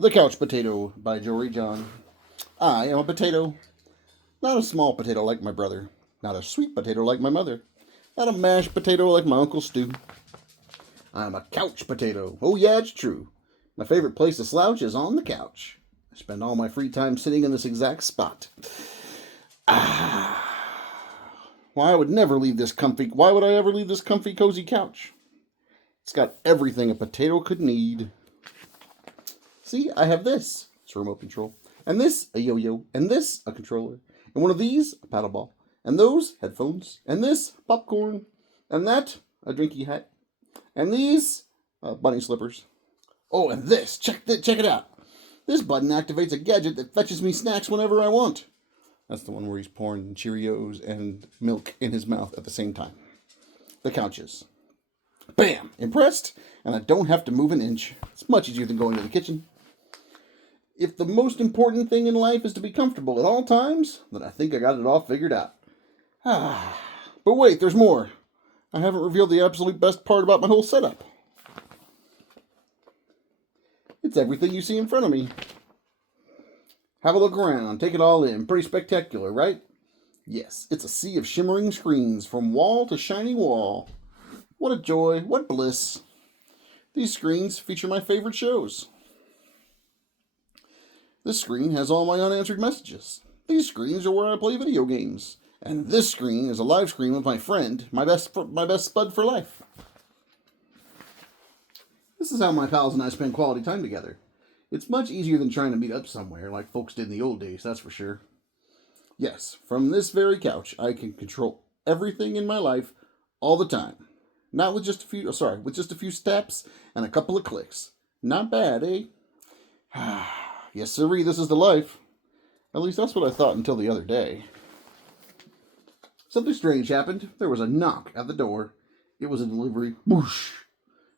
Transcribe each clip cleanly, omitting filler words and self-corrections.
The Couch Potato by Jory John. I am a potato. Not a small potato like my brother. Not a sweet potato like my mother. Not a mashed potato like my Uncle Stu. I'm a couch potato. Oh, yeah, it's true. My favorite place to slouch is on the couch. I spend all my free time sitting in this exact spot. Why I would never leave this comfy. Why would I ever leave this comfy, cozy couch? It's got everything a potato could need. See, I have this. It's a remote control. And this, a yo-yo. And this, a controller. And one of these, a paddle ball. And those, headphones. And this, popcorn. And that, a drinky hat. And these, bunny slippers. Oh, and this, check it out. This button activates a gadget that fetches me snacks whenever I want. That's the one where he's pouring Cheerios and milk in his mouth at the same time. The couches. Bam! Impressed? And I don't have to move an inch. It's much easier than going to the kitchen. If the most important thing in life is to be comfortable at all times, then I think I got it all figured out. But wait, there's more. I haven't revealed the absolute best part about my whole setup. It's everything you see in front of me. Have a look around, take it all in. Pretty spectacular, right? Yes, it's a sea of shimmering screens from wall to shining wall. What a joy, what bliss. These screens feature my favorite shows. This screen has all my unanswered messages. These screens are where I play video games. And this screen is a live stream with my friend, my best spud for life. This is how my pals and I spend quality time together. It's much easier than trying to meet up somewhere like folks did in the old days, that's for sure. Yes, from this very couch, I can control everything in my life all the time. Not with just with just a few steps and a couple of clicks. Not bad, eh? Yes, sirree, this is the life. At least that's what I thought until the other day. Something strange happened. There was a knock at the door. It was a delivery. Whoosh!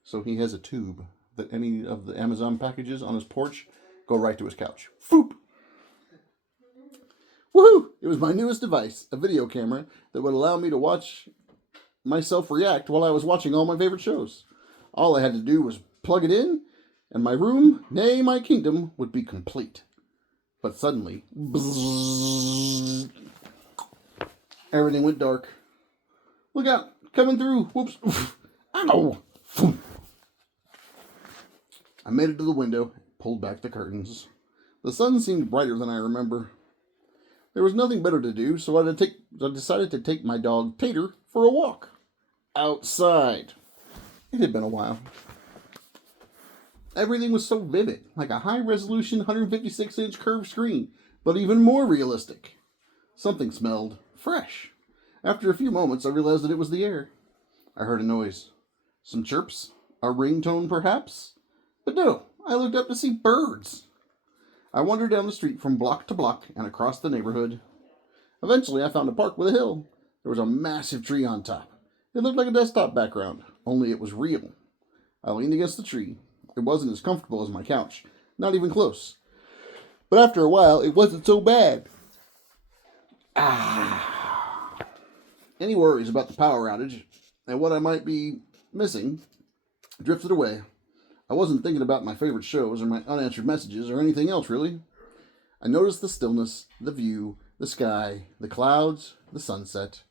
So he has a tube that any of the Amazon packages on his porch go right to his couch. Foop! Woohoo! It was my newest device, a video camera that would allow me to watch myself react while I was watching all my favorite shows. All I had to do was plug it in, and my room, nay, my kingdom, would be complete. But suddenly, bzzz, everything went dark. Look out, coming through. Whoops. Ow. I made it to the window, pulled back the curtains. The sun seemed brighter than I remember. There was nothing better to do, so I decided to take my dog Tater for a walk. Outside. It had been a while. Everything was so vivid, like a high-resolution 156-inch curved screen, but even more realistic. Something smelled fresh. After a few moments, I realized that it was the air. I heard a noise. Some chirps? A ringtone, perhaps? But no, I looked up to see birds. I wandered down the street from block to block and across the neighborhood. Eventually, I found a park with a hill. There was a massive tree on top. It looked like a desktop background, only it was real. I leaned against the tree. It wasn't as comfortable as my couch, not even close. But after a while, it wasn't so bad. Any worries about the power outage and what I might be missing drifted away. I wasn't thinking about my favorite shows or my unanswered messages or anything else, really. I noticed the stillness, the view, the sky, the clouds, the sunset,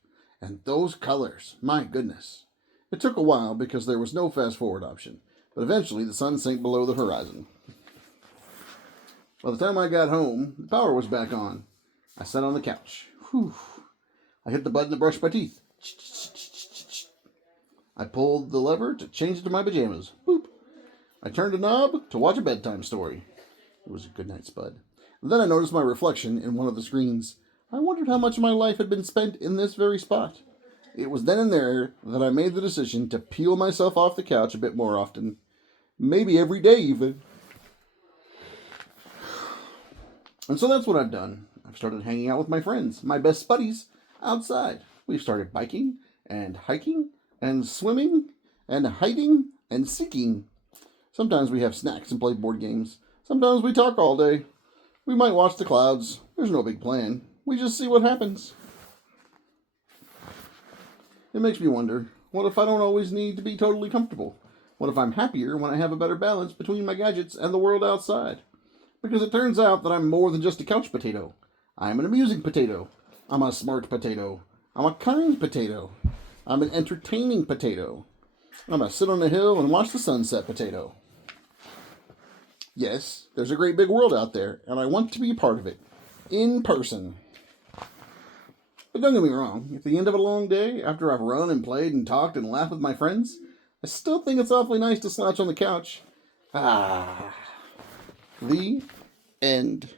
and those colors. My goodness. It took a while because there was no fast-forward option, but eventually the sun sank below the horizon. By the time I got home, the power was back on. I sat on the couch. Whew. I hit the button to brush my teeth. I pulled the lever to change into my pajamas. Boop. I turned a knob to watch a bedtime story. It was a good night, Spud. And then I noticed my reflection in one of the screens. I wondered how much of my life had been spent in this very spot. It was then and there that I made the decision to peel myself off the couch a bit more often. Maybe every day, even. And so that's what I've done. I've started hanging out with my friends, my best buddies, outside. We've started biking and hiking and swimming and hiding and seeking. Sometimes we have snacks and play board games. Sometimes we talk all day. We might watch the clouds. There's no big plan. We just see what happens. It makes me wonder, what if I don't always need to be totally comfortable? What if I'm happier when I have a better balance between my gadgets and the world outside? Because it turns out that I'm more than just a couch potato. I'm an amusing potato. I'm a smart potato. I'm a kind potato. I'm an entertaining potato. I'm a sit on a hill and watch the sunset potato. Yes, there's a great big world out there, and I want to be a part of it. In person. But don't get me wrong, at the end of a long day, after I've run and played and talked and laughed with my friends, I still think it's awfully nice to slouch on the couch. Ah. The end.